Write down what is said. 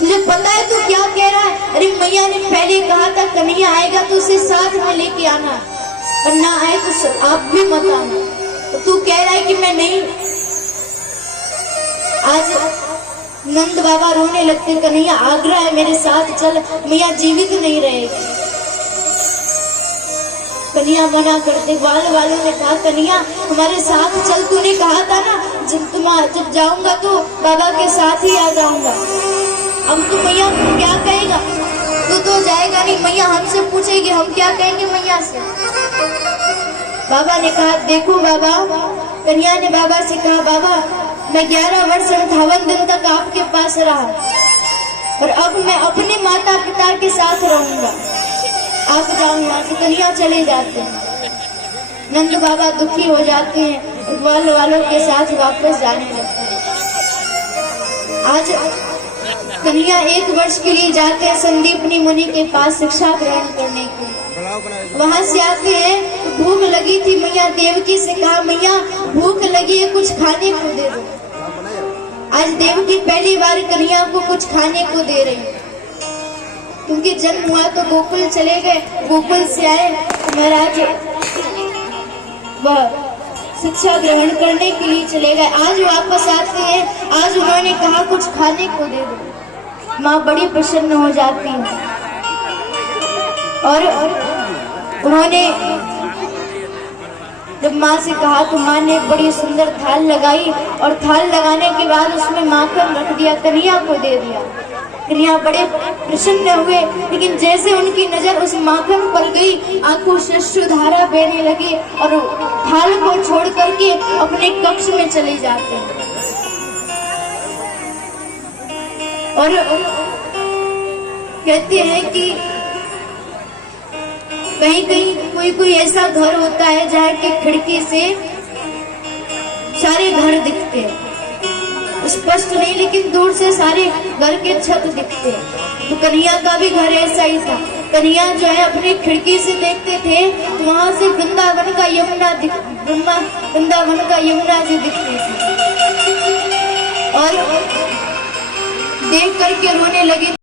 तुझे पता है तू क्या कह रहा है? अरे मैया ने पहले कहा था कन्हैया आएगा तो उसे साथ में लेके आना, और ना आए तो आप भी मत आना। तो तू कह रहा है कि मैं नहीं। आज नंद बाबा रोने लगते, कन्हैया आगरा है मेरे साथ चल, मैया जीवित नहीं रहेगी। कन्हैया मना करते, वालों ने कहा कन्हैया हमारे साथ चल, तूने कहा था ना जब जाऊंगा तो बाबा के साथ ही आ जाऊंगा। अब तू मैया क्या कहेगा? तू तो जाएगा नहीं, मैया हमसे पूछेगी, हम क्या कहेंगे मैया से? बाबा ने कहा देखो बाबा, कन्हैया ने बाबा से कहा बाबा मैं 11 वर्ष 58 दिन तक आपके पास रहा, और अब मैं अपने माता पिता के साथ रहूंगा, आप जाओ यहाँ से। कन्हैया चले जाते हैं। नंद बाबा दुखी हो जाते हैं, वालों के साथ वापस जाने लगते हैं। आज कन्हैया 1 वर्ष के लिए जाते हैं संदीपनी मुनि के पास शिक्षा ग्रहण करने के लिए। वहां से आते हैं, भूख लगी थी, मैया देवकी से कहा मैया भूख लगी है, कुछ खाने को दे दो। आज देवकी पहली बार कन्हैया को कुछ खाने को दे रही है, क्योंकि जन्म हुआ तो गोकुल चले गए, गोकुल से आए महाराज वह शिक्षा ग्रहण करने के लिए चले गए। आज वापस आते हैं, आज उन्होंने कहा कुछ खाने को दे दो। माँ बड़ी प्रसन्न हो जाती है, और उन्होंने जब माँ से कहा तो माँ ने एक बड़ी सुंदर थाल लगाई, और थाल लगाने के बाद उसमें माखन रख दिया, कन्हैया को दे दिया। कन्हैया बड़े प्रसन्न हुए, लेकिन जैसे उनकी नजर उस माखन पर गई, आंखों से अश्रुधारा बहने लगी, और थाल को छोड़ करके अपने कक्ष में चले जाते हैं। और कहते हैं कि कहीं कहीं कोई ऐसा घर होता है जहाँ की खिड़की से सारे घर दिखते हैं, स्पष्ट नहीं लेकिन दूर से सारे घर के छत दिखते हैं। तो कन्हैया का भी घर ऐसा ही था। कन्हैया जो है अपनी खिड़की से देखते थे तो वहां से वृंदावन का यमुना जी दिखती थी, और देख करके रोने लगे।